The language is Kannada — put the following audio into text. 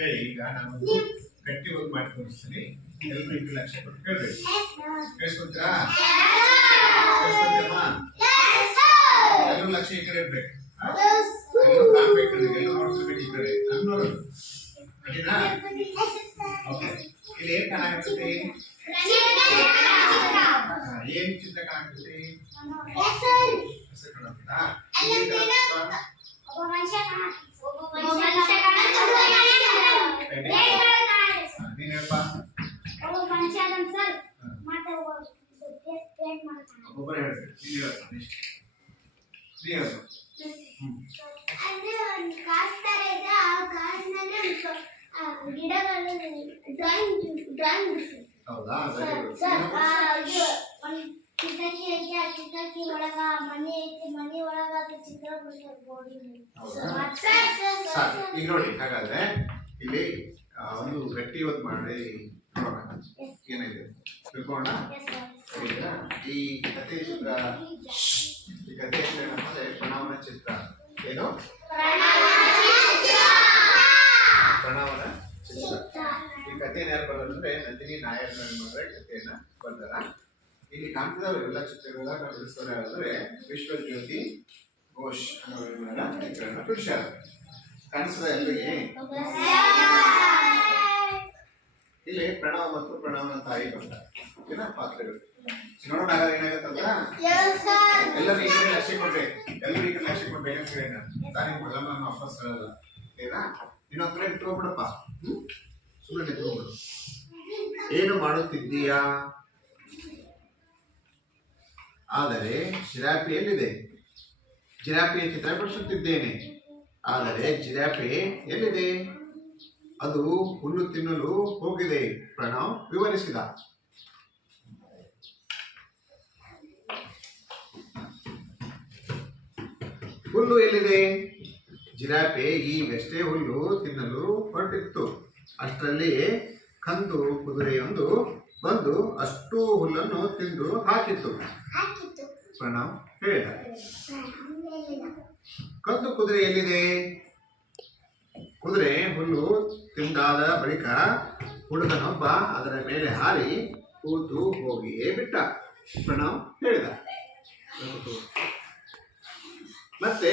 ಹೇಳಿ ಈಗ ನಾನು ಗಟ್ಟಿ ಒಂದು ಮಾಡಿ ತೋರಿಸ್ತೀನಿ. ಎಲ್ಲರೂ ಈಗ ಲಕ್ಷ ಕೊಟ್ಟು ಕೇಳಬೇಕು. ಕೇಳಿಸ್ಕೊಂತೀರಾ? ಕೇಳಿಸ್ಕೊಂತೀರಮ್ಮ? ಎಲ್ಲರೂ ಲಕ್ಷ ಈ ಕಡೆ ಇರ್ಬೇಕು. ಎಲ್ಲರೂ ಕಾಣ್ಬೇಕು, ಎಲ್ಲರೂ ನೋಡ್ತಿರ್ಬೇಕು ಈ ಕಡೆ. ನಾನು ನೋಡೋದು ಸರಿನಾ? ಓಕೆ. ಇಲ್ಲಿ ಏನ್ ಕಾಣಾಕತ್ತೈತಿ? ಏನ್ ಚಿತ್ರ ಕಾಣಾಕತ್ತೈತಿ? ಹೆಸರು ಕಾಣಾಕತ್ತಾ? ನೀನ್ ಹೇಳಪ್ಪ. ಒಬ್ಬೊಬ್ಬರು ಹೇಳ್ಬೇಕು. ನೀನ್ ಹೇಳಪ್ಪ. ನೀ ಹೇಳ್ಬೇಕು. ಹೌದಾ? ಕಿಟಕಿ ಒಳಗ ಮನೆ ಐತಿ, ಮನೆ ಒಳಗ ಚಿತ್ರ ಬಿಡಿಸ್ಬೋದು. ಈಗ ನೋಡಿ, ಹಾಗಾದ್ರೆ ಇಲ್ಲಿ ಒಂದು ಗಟ್ಟಿ ಇವತ್ತು ಮಾಡಿ ನೋಡೋಣ ಏನಿದೆ ತಿಳ್ಕೋಣ. ಈ ಕಥೆ ಚಿತ್ರ, ಈ ಕಥೆ ಚಿತ್ರ ಏನಂದ್ರೆ ಪ್ರಣವನ ಚಿತ್ರ. ಏನು? ಪ್ರಣವನ ಚಿತ್ರ. ಈ ಕಥೆಯನ್ನು ಯಾರು ಬರೋದಂದ್ರೆ ನಂದಿನಿ ನಾಯರ್ ಮಾಡಿದ್ರೆ ಕಥೆಯನ್ನ ಬರ್ದಾರ. ಇಲ್ಲಿ ಕಾಣ್ತಿದಾವೆ ಎಲ್ಲ ಚಿತ್ರಗಳ ಬಿಡಿಸ್ತಾರೆ ಅಂದ್ರೆ ವಿಶ್ವಜ್ಯೋತಿ ಘೋಷ್ ಅನ್ನೋರ ಚಿತ್ರನ ಬಿಡಿಸ್ಯಾರ. ಕಾಣಿಸ್ತದ ಎಲ್ರಿಗೆ? ಇಲ್ಲಿ ಪ್ರಣವ್ ಮತ್ತು ಪ್ರಣವನ ತಾಯಿ ಬಂದಾರ. ಓಕೆನಾ? ಪಾತ್ರಗಳು ನೋಡೋಣ. ಹಾಗಾದ್ರೆ ಏನಾಗತ್ತಂದ್ರ ಎಲ್ಲರೂ ಈ ಕಡೆ ಲಕ್ಷ್ಯ ಕೊಡ್ಬೇಕು. ಎಲ್ಲರೂ ಈ ಕಡೆ ಲಕ್ಷ್ಯ ಕೊಡ್ಬೇಕಂತ ಹೇಳಿ ನಾನು ಮೊದಲ ನಾನು ವಾಪಸ್ ಹೇಳಲ್ಲ. ಓಕೆನಾ? ಇನ್ನೊಂದ್ ಕಡೆ ನಿಂತ್ಕೊಂಡ್ಬಿಡಪ್ಪ. ಸುಮ್ಮನೆ ನಿಂತ್ಕೊಂಡ್ಬಿಡು. ಏನು ಮಾಡುತ್ತಿದ್ದೀಯಾ? ಆದರೆ ಜಿರಾಫೆ ಎಲ್ಲಿದೆ? ಜಿರಾಫೆಯ ಚಿತ್ರ ಬಿಡಿಸುತ್ತಿದ್ದೇನೆ. ಆದರೆ ಜಿರಾಫೆ ಎಲ್ಲಿದೆ? ಅದು ಹುಲ್ಲು ತಿನ್ನಲು ಹೋಗಿದೆ. ಪ್ರಣವ್ ವಿವರಿಸಿದ. ಹುಲ್ಲು ಎಲ್ಲಿದೆ? ಜಿರಾಫೆ ಈಗಷ್ಟೇ ಹುಲ್ಲು ತಿನ್ನಲು ಹೊರಟಿತ್ತು. ಅಷ್ಟರಲ್ಲಿ ಕಂದು ಕುದುರೆಯೊಂದು ಬಂದು ಅಷ್ಟು ಹುಲ್ಲನ್ನು ತಿಂದು ಹಾಕಿತ್ತು. ಪ್ರಣವ್ ಹೇಳಿದ. ಕಂದು ಕುದುರೆ ಎಲ್ಲಿದೆ? ಕುದುರೆ ಹುಲ್ಲು ತಿಂದಾದ ಬಳಿಕ ಹುಡುಗನೊಬ್ಬ ಅದರ ಮೇಲೆ ಹಾರಿ ಕೂತು ಹೋಗಿಯೇ ಬಿಟ್ಟ. ಪ್ರಣವ್ ಹೇಳಿದ. ಮತ್ತೆ